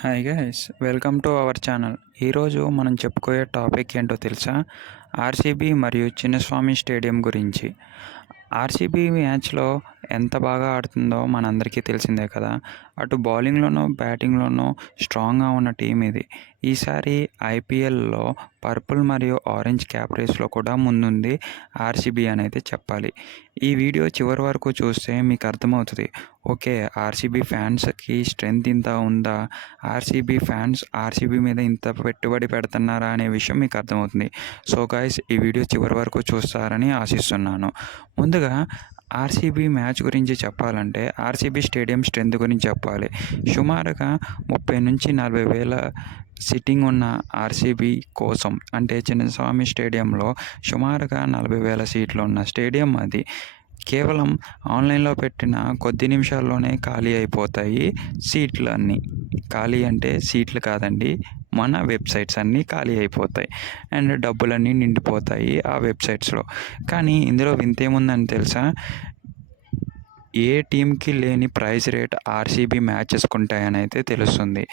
Hi guys, welcome to our channel. ఈరోజు మనం చెప్పుకోయే topic ఏంటో తెలుసా? ఆర్సీబీ మరియు చిన్నస్వామి స్టేడియం గురించి. ఆర్సీబీ మ్యాచ్లో ఎంత బాగా ఆడుతుందో మనందరికీ తెలిసిందే కదా. అటు బౌలింగ్లోనూ బ్యాటింగ్లోనూ స్ట్రాంగ్గా ఉన్న టీం ఇది. ఈసారి ఐపీఎల్లో పర్పుల్ మరియు ఆరెంజ్ క్యాప్ రేస్లో కూడా ముందుంది ఆర్సీబీ అని అయితే చెప్పాలి. ఈ వీడియో చివరి వరకు చూస్తే మీకు అర్థమవుతుంది, ఓకే ఆర్సీబీ ఫ్యాన్స్కి స్ట్రెంగ్త్ ఇంత ఉందా, ఆర్సీబీ ఫ్యాన్స్ ఆర్సీబీ మీద ఇంత పెట్టుబడి పెడుతున్నారా అనే విషయం మీకు అర్థమవుతుంది. సో గైస్, ఈ వీడియో చివరి వరకు చూస్తారని ఆశిస్తున్నాను. ముందుగా ఆర్సీబీ మ్యాచ్ గురించి చెప్పాలంటే ఆర్సీబీ స్టేడియం స్ట్రెంత్ గురించి చెప్పాలి. సుమారుగా 30 నుంచి 40 వేల సిట్టింగ్ ఉన్న ఆర్సీబీ కోసం, అంటే చిన్నస్వామి స్టేడియంలో సుమారుగా 40 వేల సీట్లు ఉన్న స్టేడియం అది. కేవలం ఆన్లైన్లో పెట్టిన కొద్ది నిమిషాల్లోనే ఖాళీ అయిపోతాయి సీట్లు అన్నీ. ఖాళీ అంటే సీట్లు కాదండి, మన వెబ్సైట్స్ అన్నీ ఖాళీ అయిపోతాయి అండ్ డబ్బులన్నీ నిండిపోతాయి ఆ వెబ్సైట్స్లో. కానీ ఇందులో వింత ఏముందని తెలుసా? ఏ టీంకి లేని ప్రైస్ రేట్ ఆర్సీబీ మ్యాచెస్ ఉంటాయని అయితే తెలుస్తుంది.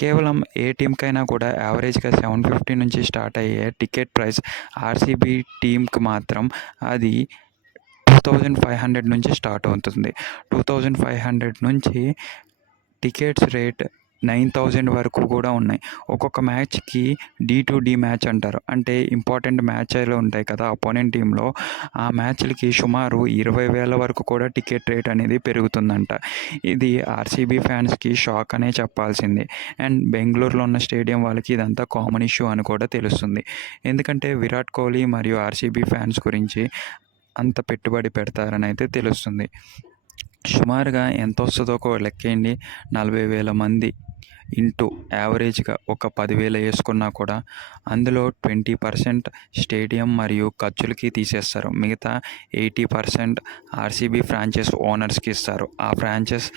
కేవలం ఏ టీంకైనా కూడా యావరేజ్గా 750 నుంచి స్టార్ట్ అయ్యే టికెట్ ప్రైస్ ఆర్సీబీ టీంకి మాత్రం అది 2500 నుంచి స్టార్ట్ అవుతుంది. 2500 నుంచి టికెట్స్ రేట్ 9000 వరకు కూడా ఉన్నాయి. ఒక్కొక్క మ్యాచ్కి D2D మ్యాచ్ అంటారు, అంటే ఇంపార్టెంట్ మ్యాచ్లు ఉంటాయి కదా అపోనెంట్ టీంలో. ఆ మ్యాచ్లకి సుమారు 20,000 వరకు కూడా టికెట్ రేట్ అనేది పెరుగుతుందంట. ఇది ఆర్సీబీ ఫ్యాన్స్కి షాక్ అనే చెప్పాల్సింది. అండ్ బెంగళూరులో ఉన్న స్టేడియం వాళ్ళకి ఇదంతా కామన్ ఇష్యూ అని కూడా తెలుస్తుంది. ఎందుకంటే విరాట్ కోహ్లీ మరియు ఆర్సీబీ ఫ్యాన్స్ గురించి అంత పెట్టుబడి పెడతారని అయితే తెలుస్తుంది. సుమారుగా ఎంత వస్తుందో ఒక లెక్కేయండి. 40,000 మంది ఇంటూ యావరేజ్గా ఒక 10,000 వేసుకున్నా కూడా అందులో 20% స్టేడియం మరియు ఖర్చులకి తీసేస్తారు. మిగతా 80% ఆర్సీబీ ఫ్రాంచైజ్ ఓనర్స్కి ఇస్తారు. ఆ ఫ్రాంచైజ్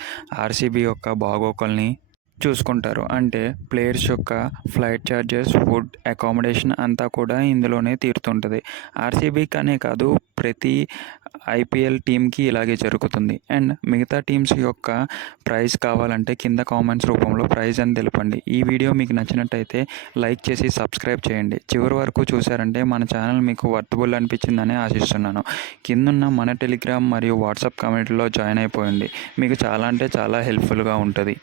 ఆర్సీబీ యొక్క బాగోగుల్ని చూసుకుంటారు. అంటే ప్లేయర్స్ యొక్క ఫ్లైట్ ఛార్జెస్, ఫుడ్, అకామిడేషన్ అంతా కూడా ఇందులోనే తీరుతుంటుంది. ఆర్సీబీకి అనే కాదు, ప్రతి ఐపీఎల్ టీంకి ఇలాగే జరుగుతుంది. అండ్ మిగతా టీమ్స్ యొక్క ప్రైజ్ కావాలంటే కింద కామెంట్స్ రూపంలో ప్రైజ్ అని తెలపండి. ఈ వీడియో మీకు నచ్చినట్టయితే లైక్ చేసి సబ్స్క్రైబ్ చేయండి. చివరి వరకు చూసారంటే మన ఛానల్ మీకు వర్తబుల్ అనిపించిందని ఆశిస్తున్నాను. కిందున్న మన టెలిగ్రామ్ మరియు వాట్సాప్ కమ్యూనిటీలో జాయిన్ అయిపోయింది. మీకు చాలా అంటే చాలా హెల్ప్ఫుల్గా ఉంటుంది.